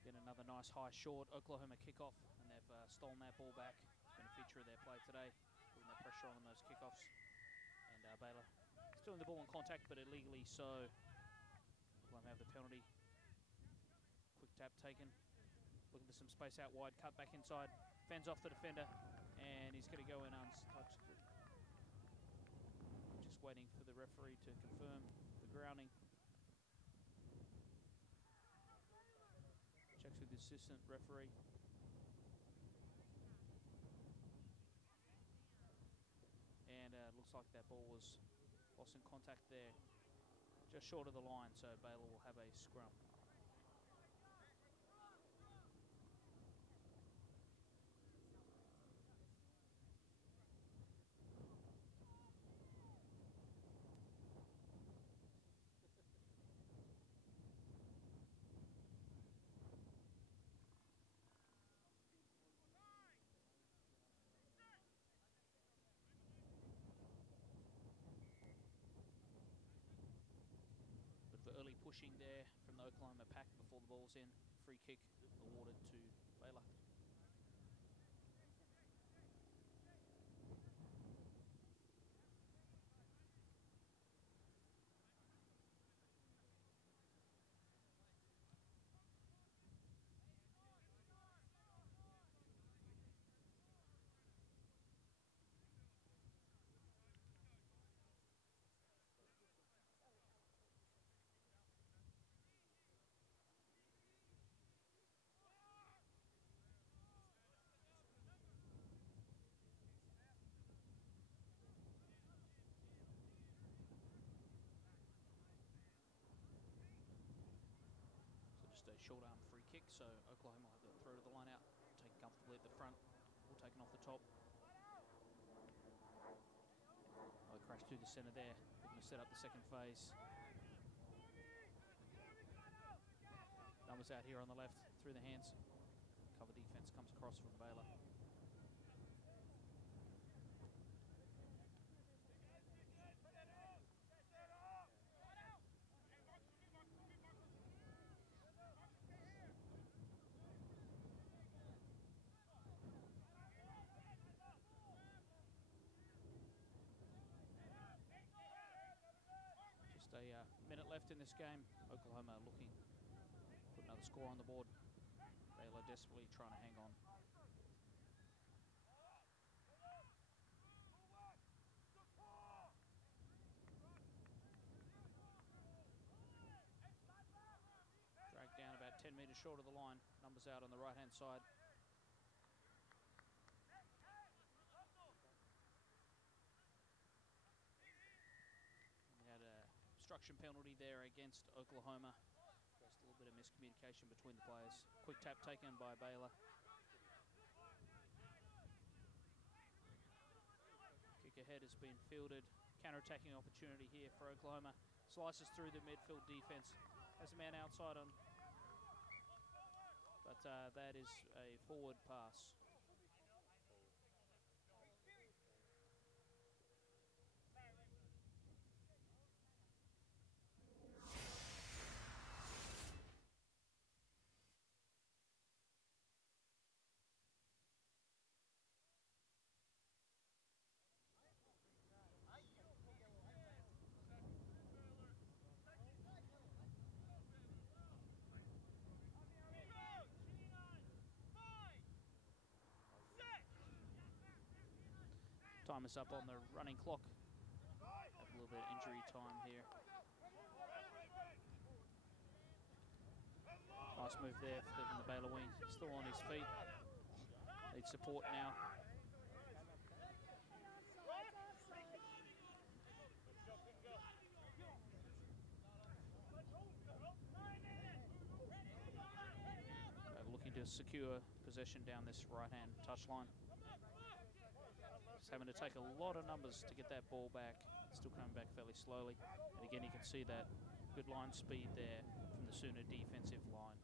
Again, another nice high short Oklahoma kickoff, and they've stolen that ball back. It's been a feature of their play today, putting that pressure on those kickoffs. And Baylor still in the ball in contact, but illegally so. Oklahoma have the penalty. Quick tap taken. Looking for some space out wide, cut back inside. Fends off the defender, and he's going to go in untouched. Just waiting for the referee to confirm the grounding. Checks with the assistant referee. And it looks like that ball was lost in contact there, just short of the line, so Baylor will have a scrum. For early pushing there from the Oklahoma pack before the ball's in. Free kick awarded to Baylor. Just a short arm free kick, so Oklahoma will have the throw to the line out, taken comfortably at the front, or taken off the top. Oh, crash through the centre there, looking to set up the second phase. Numbers out here on the left, through the hands. Cover defence comes across from Baylor. Just a minute left in this game. Oklahoma looking to put another score on the board. Baylor desperately trying to hang on. metres short of the line. Numbers out on the right-hand side. We had a obstruction penalty there against Oklahoma. Just a little bit of miscommunication between the players. Quick tap taken by Baylor. Kick ahead has been fielded. Counter-attacking opportunity here for Oklahoma. Slices through the midfield defence. Has a man outside on. But that is a forward pass. Time is up on the running clock. Have a little bit of injury time here. Nice move there from the Baylor wing. Still on his feet. Needs support now. Looking to secure possession down this right-hand touchline. Just having to take a lot of numbers to get that ball back. Still coming back fairly slowly. And again, you can see that good line speed there from the Sooner defensive line.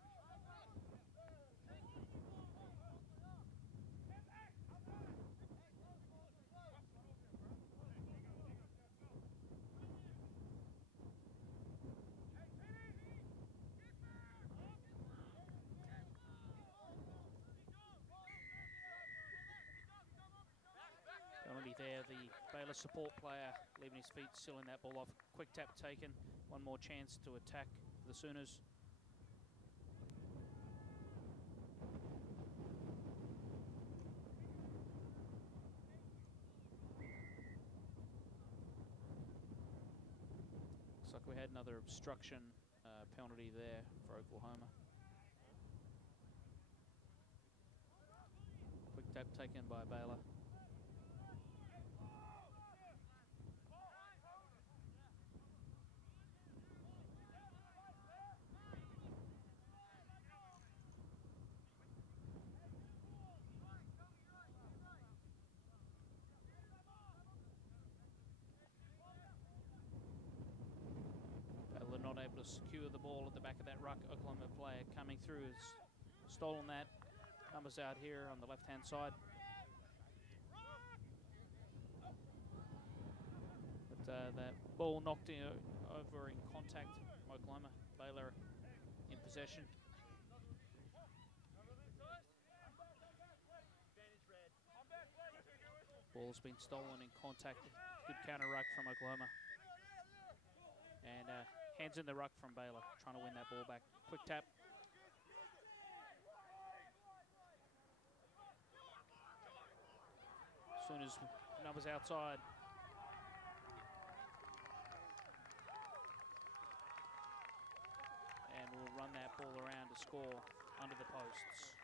Penalty there, the Baylor support player leaving his feet, sealing that ball off. Quick tap taken. One more chance to attack for the Sooners. Looks like we had another obstruction penalty there for Oklahoma. Quick tap taken by Baylor. Baylor not able to secure the ball at the back of that ruck. Oklahoma player coming through has stolen that. Numbers out here on the left-hand side. But that ball knocked over in contact from Oklahoma. Baylor in possession. Ball's been stolen in contact. Good counter ruck from Oklahoma. And hands in the ruck from Baylor, trying to win that ball back. Quick tap. As soon as numbers outside. And we'll run that ball around to score under the posts.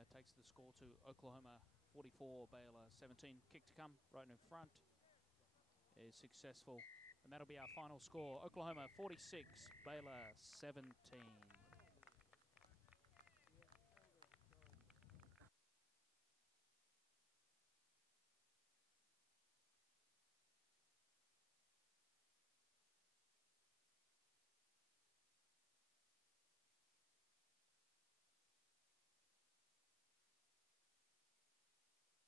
That takes the score to Oklahoma 44, Baylor 17. Kick to come right in front is successful. And that'll be our final score. Oklahoma 46, Baylor 17.